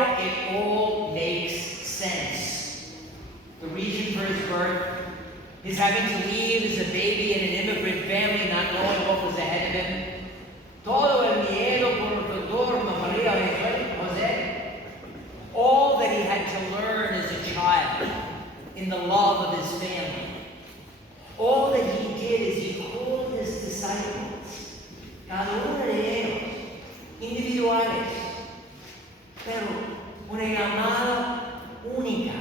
now it all makes sense. The reason for his birth, his having to leave as a baby in an immigrant family, not knowing what was ahead of him. Todo el miedo por el dolor, Maria Jose. All that he had to learn as a child in the love of his family. All that he did is he called his disciples, cada uno de ellos, individuales, pero una llamada única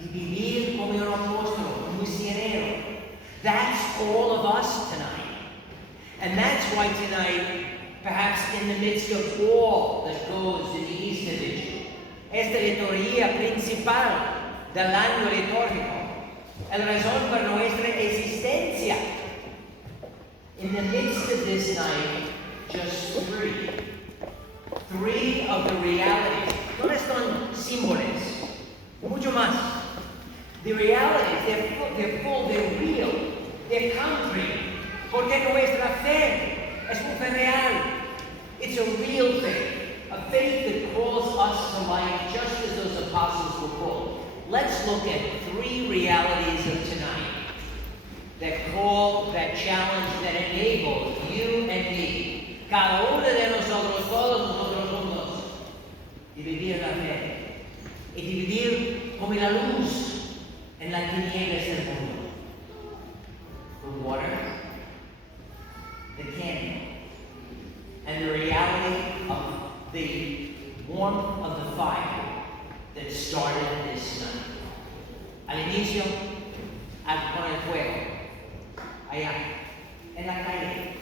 y vivir como un apóstol, un misionero. That's all of us tonight. And that's why tonight, perhaps in the midst of all that goes in the Easter Vigil, esta liturgia principal del año litúrgico, el razón para nuestra existencia. In the midst of this night, just three of the realities. No son símbolos, mucho más. The realities, they're full, they're real, they're concrete. Porque nuestra fe es una fe real. It's a real faith, a faith that calls us to life just as those apostles were called. Let's look at three realities of tonight that call, that challenge, that enable you and me, cada uno de nosotros, todos nosotros juntos, y vivir la fe, y vivir como la luz en las tinieblas del mundo. The water, the candle, and the reality of the warmth of the fire that started this night. Al inicio, con el fuego, allá, en la calle.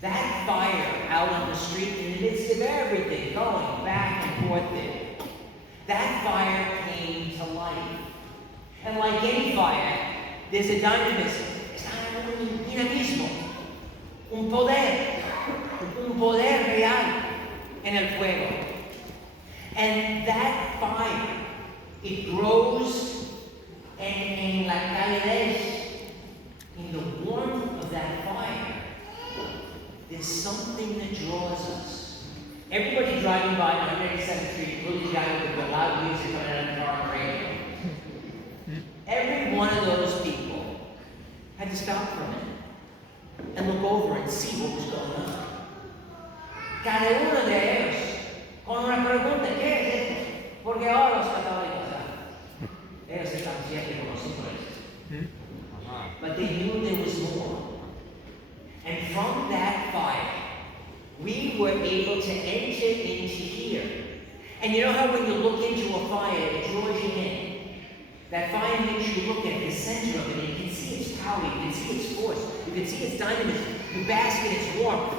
That fire out on the street in the midst of everything, going back and forth there, that fire came to life. And like any fire, there's a dynamism. Está un dinamismo, un poder real en el fuego. And that fire, it grows en la calidez, in the warmth of that fire. There's something that draws us. Everybody driving by 187th Street, really guy with the loud music coming out of the car and radio. Every one of those people had to stop for a minute and look over and see what was going on. Cada uno de ellos con una pregunta, ¿qué es esto? Porque ahora los católicos, ellos están siempre como simples. But they knew there was more. And from that fire, we were able to enter into here. And you know how when you look into a fire, it draws you in. That fire makes you look at the center of it, and you can see its power, you can see its force, you can see its dynamism, you bask in its warmth.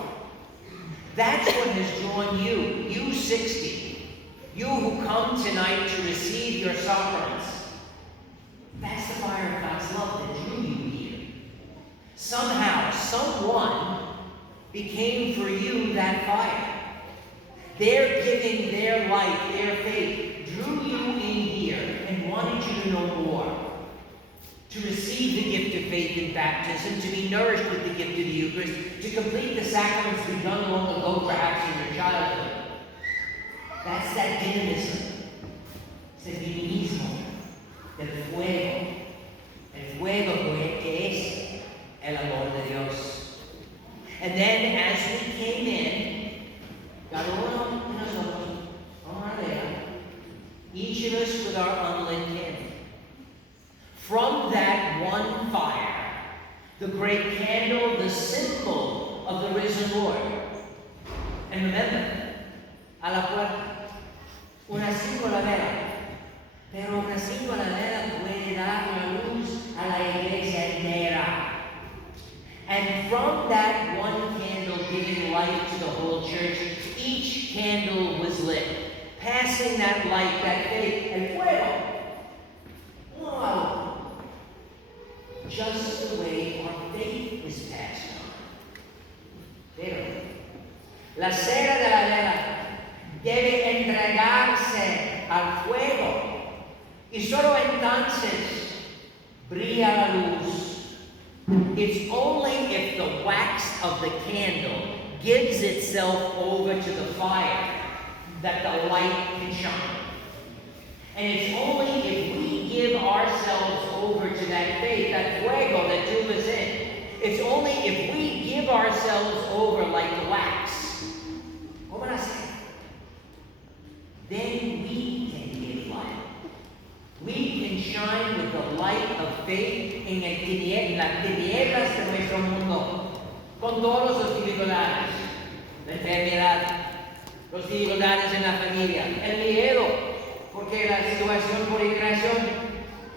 That's what has drawn you, you 60, you who come tonight to receive your sacraments. That's the fire of God's love that drew you here. Somehow, someone became for you that fire. Their giving, their life, their faith drew you in here and wanted you to know more. To receive the gift of faith in baptism, to be nourished with the gift of the Eucharist, to complete the sacraments begun long ago, perhaps in your childhood. That's that dynamism. It's the dinamismo del fuego. El fuego que es el amor de Dios. And then as we came in, cada uno de nosotros, each of us with our unlit candle. From that one fire, the great candle, the symbol of the risen Lord. And remember, a la puerta, una singola vela, pero una singola vela puede dar la luz a la iglesia entera. And from that one candle giving light to the whole church, each candle was lit, passing that light, that faith, el fuego. Wow. Just the way our faith is passed on. Pero la cera de la vela debe entregarse al fuego y solo entonces brilla la luz. It's only if the wax of the candle gives itself over to the fire that the light can shine. And it's only if we give ourselves over to that faith, that fuego that drew us in. It's only if we give ourselves over like the wax. Then we can give light. We can shine with the light of faith en las tinieblas de nuestro mundo. Con todos los dificultades, la enfermedad, los dificultades en la familia, el miedo, porque la situación por inmigración,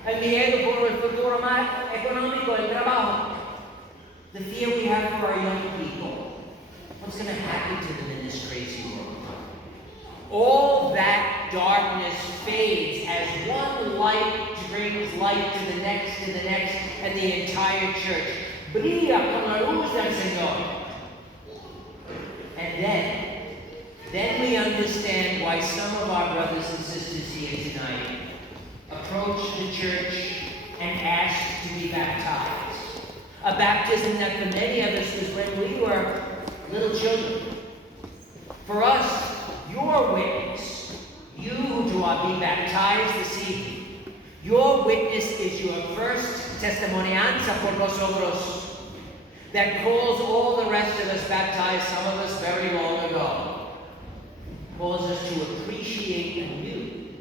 el miedo por el futuro más económico, el trabajo, the fear we have for our young people, what's going to happen to them in this crazy world. All that darkness fades as one light brings light to the next, and the entire church brilla con la luz del Señor. And then we understand why some of our brothers and sisters here tonight approach the church and ask to be baptized. A baptism that for many of us was when we were little children. For us, your witness, you who are being baptized this evening, your witness is your first testimonianza por nosotros that calls all the rest of us baptized, some of us very long ago, calls us to appreciate anew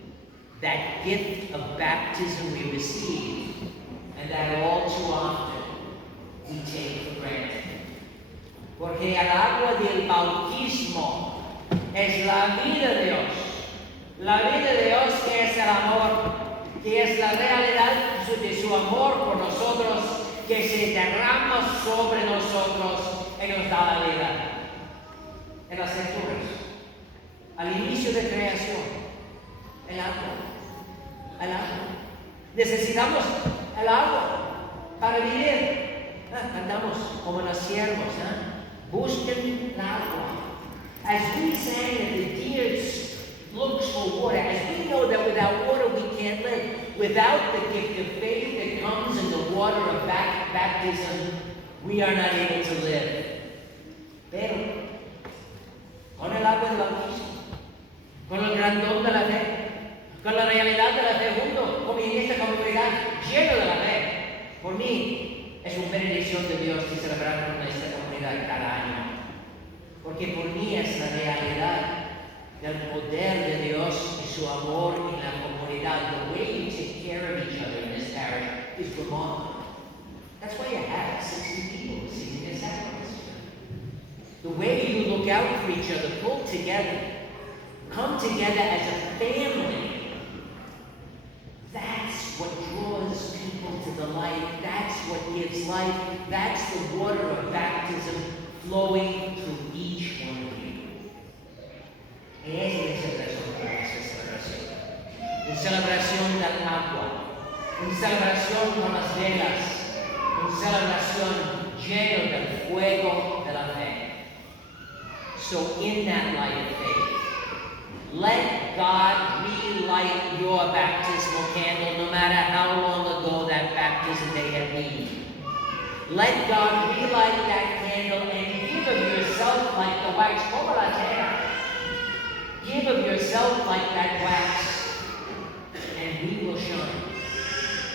that gift of baptism we received and that all too often we take for granted. Porque el agua del bautismo es la vida de Dios. La vida de Dios que es el amor, que es la realidad de su amor por nosotros, que se derrama sobre nosotros y nos da la vida. En las escrituras, al inicio de creación, el agua. Necesitamos el agua para vivir. Andamos como los siervos, busquen el agua. As we sang that the deer looks for water, as we know that without water we can't live, without the gift of faith that comes in the water of baptism, we are not able to live. Pero, con el agua del bautismo, con el gran don de la fe, con la realidad de la fe junto, como en esta comunidad llena de la fe, por mí es una bendición de Dios que celebrar con esta comunidad cada año. Porque por mí es la realidad del poder de Dios y su amor en la comunidad. The way you take care of each other in this parish is remarkable. That's why you have 60 people singing this sacrament. The way you look out for each other, pull together, come together as a family. That's what draws people to the light. That's what gives life. That's the water of baptism flowing through each one of you. Esa es la celebración. Una celebración del agua. Una celebración con las velas. Una celebración llena del fuego de la fe. So in that light of faith, let God relight your baptismal candle no matter how long ago that baptism may have been. Let God relight that candle and give of yourself like the wax. Como la tierra. Give of yourself like that wax, and we will shine.